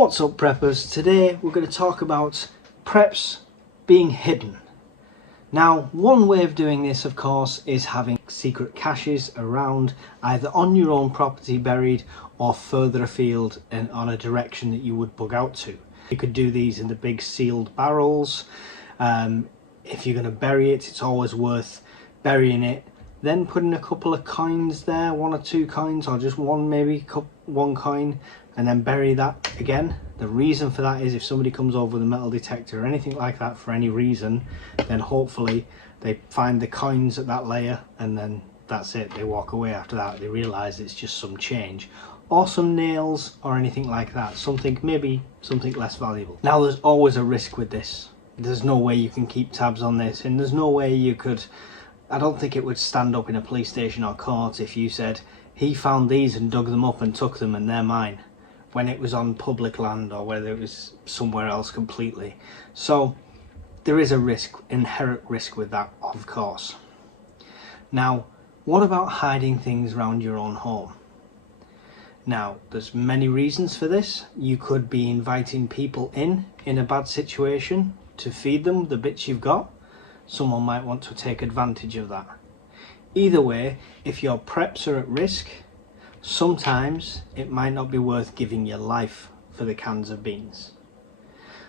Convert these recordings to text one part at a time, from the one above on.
What's up, preppers? Today we're going to talk about preps being hidden. Now, one way of doing this, of course, is having secret caches around, either on your own property buried or further afield and on a direction that you would bug out to. You could do these in the big sealed barrels. If you're going to bury it, it's always worth burying it, then putting a couple of coins there, one or two coins, or just one, maybe one coin, and then bury that again. The reason for that is if somebody comes over with a metal detector or anything like that for any reason, then hopefully they find the coins at that layer and then that's it. They walk away after that. They realize it's just some change or some nails or anything like that, maybe something less valuable. Now, there's always a risk with this. There's no way you can keep tabs on this, and there's no way you could, I don't think it would stand up in a police station or court if you said he found these and dug them up and took them and they're mine, when it was on public land or whether it was somewhere else completely. So there is a risk, inherent risk with that, of course. Now, what about hiding things around your own home? Now, there's many reasons for this. You could be inviting people in a bad situation to feed them the bits you've got. Someone might want to take advantage of that. Either way, if your preps are at risk, sometimes it might not be worth giving your life for the cans of beans.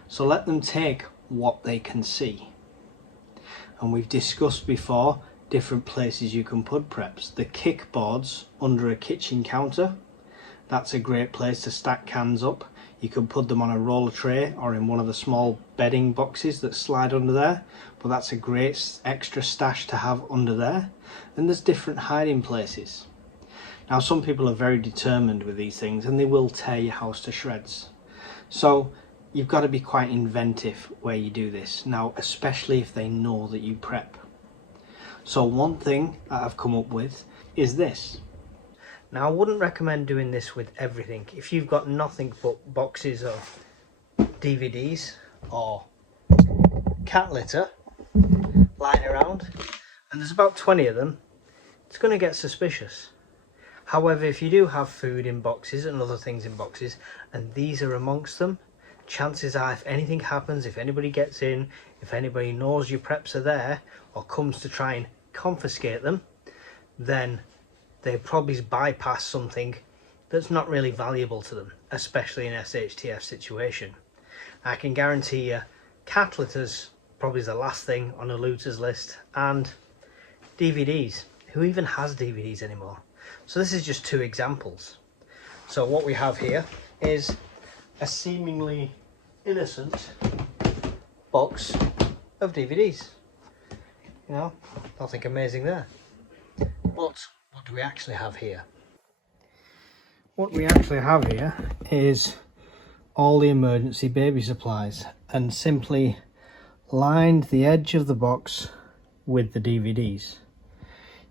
So let them take what they can see. And we've discussed before different places you can put preps. The kickboards under a kitchen counter, that's a great place to stack cans up. You can put them on a roller tray or in one of the small bedding boxes that slide under there, but that's a great extra stash to have under there. And there's different hiding places. Now, some people are very determined with these things and they will tear your house to shreds. So you've got to be quite inventive where you do this. Now, especially if they know that you prep. So one thing that I've come up with is this. Now, I wouldn't recommend doing this with everything. If you've got nothing but boxes of DVDs or cat litter lying around, and there's about 20 of them, it's going to get suspicious. However, if you do have food in boxes and other things in boxes, and these are amongst them, chances are if anything happens, if anybody gets in, if anybody knows your preps are there or comes to try and confiscate them, then they probably bypass something that's not really valuable to them, especially in an SHTF situation. I can guarantee you cat litter's probably the last thing on a looter's list, and DVDs. Who even has DVDs anymore? So this is just two examples. So what we have here is a seemingly innocent box of DVDs. You know, nothing amazing there. But what do we actually have here? What we actually have here is all the emergency baby supplies, and simply lined the edge of the box with the DVDs.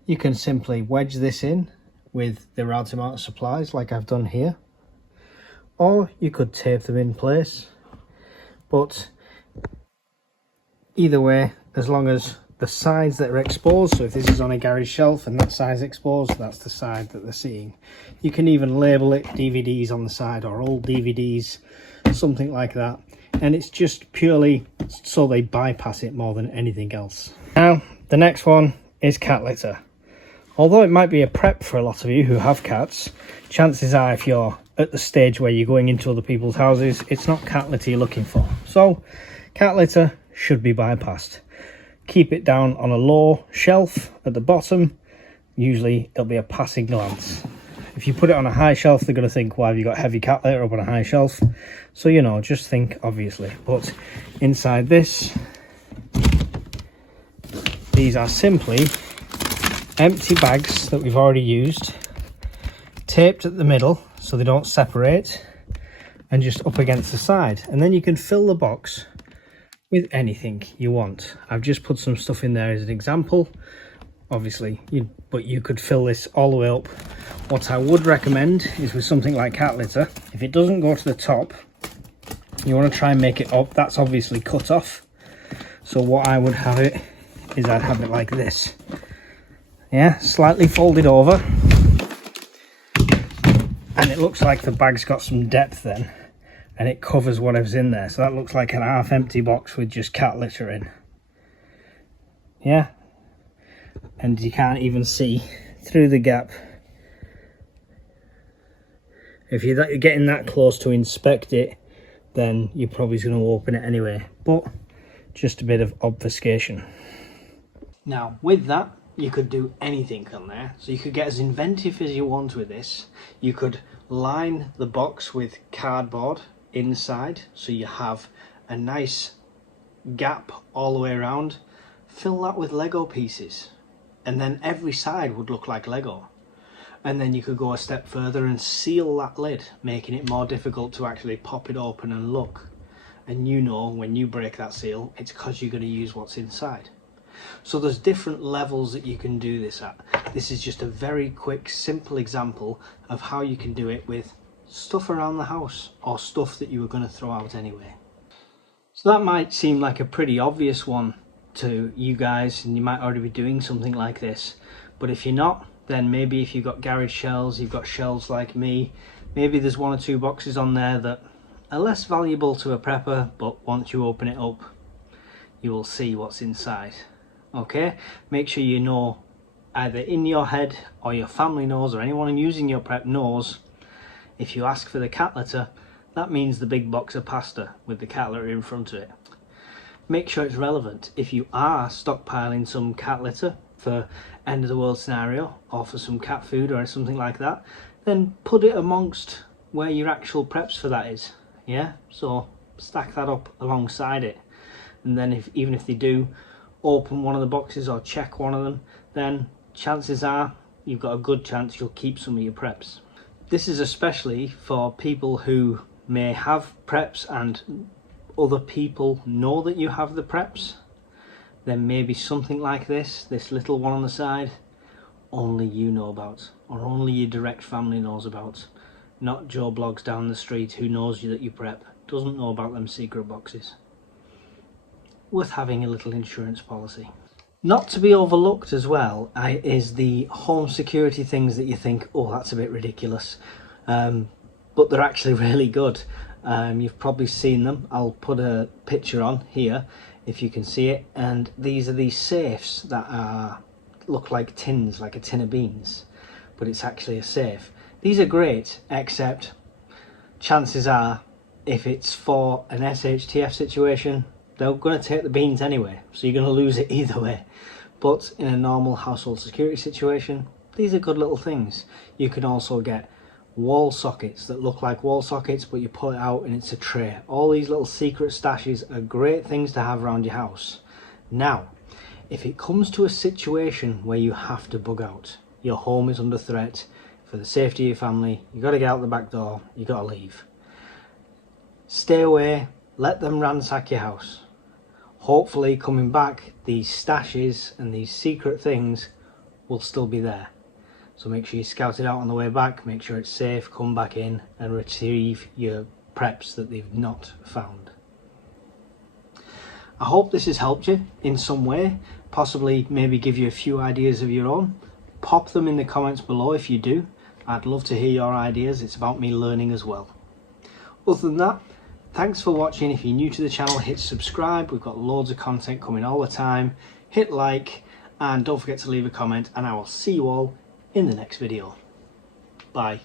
You can simply wedge this in with the right amount of supplies like I've done here, or you could tape them in place, but either way, as long as the sides that are exposed, so if this is on a garage shelf and that side's exposed, that's the side that they're seeing. You can even label it DVDs on the side or old DVDs, something like that, and it's just purely so they bypass it more than anything else. Now, the next one is cat litter. Although it might be a prep for a lot of you who have cats, chances are if you're at the stage where you're going into other people's houses, it's not cat litter you're looking for. So cat litter should be bypassed. Keep it down on a low shelf at the bottom. Usually it'll be a passing glance. If you put it on a high shelf, they're going to think, why have you got heavy cat litter up on a high shelf? So, you know, just think obviously. But inside this, these are simply empty bags that we've already used, taped at the middle so they don't separate, and just up against the side. And then you can fill the box with anything you want. I've just put some stuff in there as an example, obviously, but you could fill this all the way up. What I would recommend is with something like cat litter, if it doesn't go to the top, you want to try and make it up. That's obviously cut off. So what I would have it is I'd have it like this. Yeah, slightly folded over, and it looks like the bag's got some depth then, and it covers whatever's in there. So that looks like an half empty box with just cat litter in. Yeah, and you can't even see through the gap. If you're getting that close to inspect it, then you're probably going to open it anyway, but just a bit of obfuscation. Now with that, you could do anything on there, so you could get as inventive as you want with this. You could line the box with cardboard inside, so you have a nice gap all the way around. Fill that with Lego pieces, and then every side would look like Lego. And then you could go a step further and seal that lid, making it more difficult to actually pop it open and look. And you know when you break that seal, it's because you're going to use what's inside. So there's different levels that you can do this at. This is just a very quick, simple example of how you can do it with stuff around the house or stuff that you were going to throw out anyway. So that might seem like a pretty obvious one to you guys, and you might already be doing something like this. But if you're not, then maybe if you've got garage shelves, you've got shelves like me, maybe there's 1 or 2 boxes on there that are less valuable to a prepper, but once you open it up, you will see what's inside. Okay, make sure you know, either in your head or your family knows, or anyone using your prep knows, if you ask for the cat litter, that means the big box of pasta with the cat litter in front of it. Make sure it's relevant. If you are stockpiling some cat litter for end of the world scenario, or for some cat food or something like that, then put it amongst where your actual preps for that is. Yeah, so stack that up alongside it, and then even if they do open one of the boxes or check one of them, then chances are you've got a good chance you'll keep some of your preps. This is especially for people who may have preps and other people know that you have the preps. Then maybe something like this little one on the side, only you know about, or only your direct family knows about. Not Joe Blogs down the street who knows you that you prep, doesn't know about them secret boxes. Worth having a little insurance policy. Not to be overlooked as well is the home security things that you think, oh, that's a bit ridiculous, but they're actually really good. You've probably seen them. I'll put a picture on here if you can see it, and these are these safes that look like tins, like a tin of beans, but it's actually a safe. These are great, except chances are if it's for an SHTF situation, they're going to take the beans anyway, so you're going to lose it either way. But in a normal household security situation, these are good little things. You can also get wall sockets that look like wall sockets, but you pull it out and it's a tray. All these little secret stashes are great things to have around your house. Now, if it comes to a situation where you have to bug out, your home is under threat, for the safety of your family, you've got to get out the back door, you've got to leave. Stay away, let them ransack your house. Hopefully coming back, these stashes and these secret things will still be there. So make sure you scout it out on the way back, make sure it's safe, come back in and retrieve your preps that they've not found. I hope this has helped you in some way, possibly maybe give you a few ideas of your own. Pop them in the comments below if you do. I'd love to hear your ideas, it's about me learning as well. Other than that, thanks for watching. If you're new to the channel, hit subscribe, we've got loads of content coming all the time. Hit like, and don't forget to leave a comment, and I will see you all in the next video. Bye.